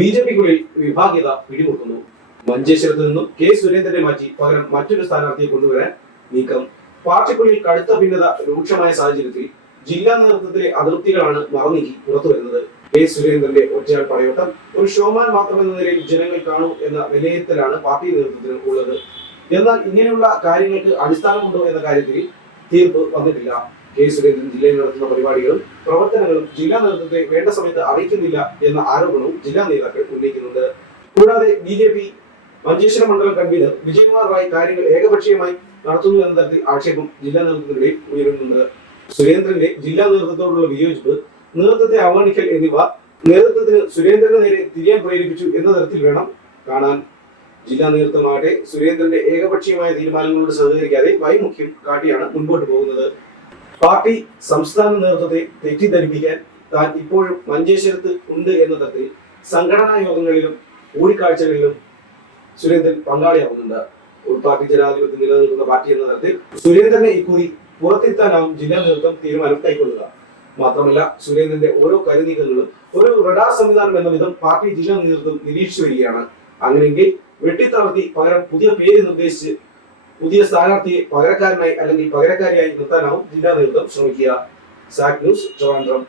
ബി.ജെ.പിക്കുള്ളിൽ വിഭാഗീയത പിടിമുറുക്കുന്നു. മഞ്ചേശ്വരത്ത് നിന്നും കെ സുരേന്ദ്രനെ മാറ്റി പകരം മറ്റൊരു സ്ഥാനാർത്ഥിയെ കൊണ്ടുവരാൻ നീക്കം. പാർട്ടിക്കുള്ളിൽ കടുത്ത ഭിന്നത രൂക്ഷമായ സാഹചര്യത്തിൽ ജില്ലാ നേതൃത്വത്തിലെ അതൃപ്തികളാണ് മറനീക്കി പുറത്തുവരുന്നത്. കെ സുരേന്ദ്രന്റെ ഒറ്റയാൾ പടയോട്ടം ഒരു ഷോമാൻ മാത്രമെന്ന നിലയിൽ ജനങ്ങൾ കാണൂ എന്ന വിലയിരുത്തലാണ് പാർട്ടി നേതൃത്വത്തിന് ഉള്ളത്. എന്നാൽ ഇങ്ങനെയുള്ള കാര്യങ്ങൾക്ക് അടിസ്ഥാനമുണ്ടോ എന്ന കാര്യത്തിൽ തീർപ്പ് വന്നിട്ടില്ല. കെ സുരേന്ദ്രൻ ജില്ലയിൽ നടത്തുന്ന പരിപാടികളും പ്രവർത്തനങ്ങളും ജില്ലാ നേതൃത്വത്തെ വേണ്ട സമയത്ത് അറിയിക്കുന്നില്ല എന്ന ആരോപണവും ജില്ലാ നേതാക്കൾ ഉന്നയിക്കുന്നുണ്ട്. കൂടാതെ ബി.ജെ.പി മഞ്ചേശ്വരം മണ്ഡലം കൺവീനർ വിജയകുമാർ റായ് കാര്യങ്ങൾ ഏകപക്ഷീയമായി നടത്തുന്നു എന്ന തരത്തിൽ ആക്ഷേപം ജില്ലാ നേതൃത്വത്തിനിടയിൽ ഉയരുന്നുണ്ട്. സുരേന്ദ്രന്റെ ജില്ലാ നേതൃത്വത്തോടുള്ള വിയോജിപ്പ്, നേതൃത്വത്തെ അവഗണിക്കൽ എന്നിവ നേതൃത്വത്തിന് സുരേന്ദ്രന് നേരെ തിരിയാൻ പ്രേരിപ്പിച്ചു എന്ന തരത്തിൽ വേണം കാണാൻ. ജില്ലാ നേതൃത്വമാകട്ടെ സുരേന്ദ്രന്റെ ഏകപക്ഷീയമായ തീരുമാനങ്ങളോട് സഹകരിക്കാതെ വൈമുഖ്യം കാട്ടിയാണ് മുൻപോട്ട് പോകുന്നത്. പാർട്ടി സംസ്ഥാന നേതൃത്വത്തെ തെറ്റിദ്ധരിപ്പിക്കാൻ താൻ ഇപ്പോഴും മഞ്ചേശ്വരത്ത് ഉണ്ട് എന്ന തരത്തിൽ സംഘടനാ യോഗങ്ങളിലും കൂടിക്കാഴ്ചകളിലും സുരേന്ദ്രൻ പങ്കാളിയാവുന്നുണ്ട്. ഒരു പാർട്ടി ജനാധിപത്യം നിലനിൽക്കുന്ന പാർട്ടി എന്ന തരത്തിൽ സുരേന്ദ്രനെ ഇക്കുറി പുറത്തിരുത്താനാവും ജില്ലാ നേതൃത്വം തീരുമാനം കൈക്കൊള്ളുക. മാത്രമല്ല, സുരേന്ദ്രന്റെ ഓരോ കരുനീക്കങ്ങളും ഒരു റഡാർ സംവിധാനം എന്ന വിധം പാർട്ടി ജില്ലാ നേതൃത്വം നിരീക്ഷിച്ചു വരികയാണ്. അങ്ങനെയെങ്കിൽ വെട്ടിത്തളർത്തി പകരം പുതിയ പേര് നിർദ്ദേശിച്ച് പുതിയ സ്ഥാനാർത്ഥിയെ പകരക്കാരനായി അല്ലെങ്കിൽ പകരക്കാരിയായി നിർത്താനാവും ജില്ലാ നേതൃത്വം ശ്രമിക്കുക. സാക് ന്യൂസ്, ട്രിവാൻഡ്രം.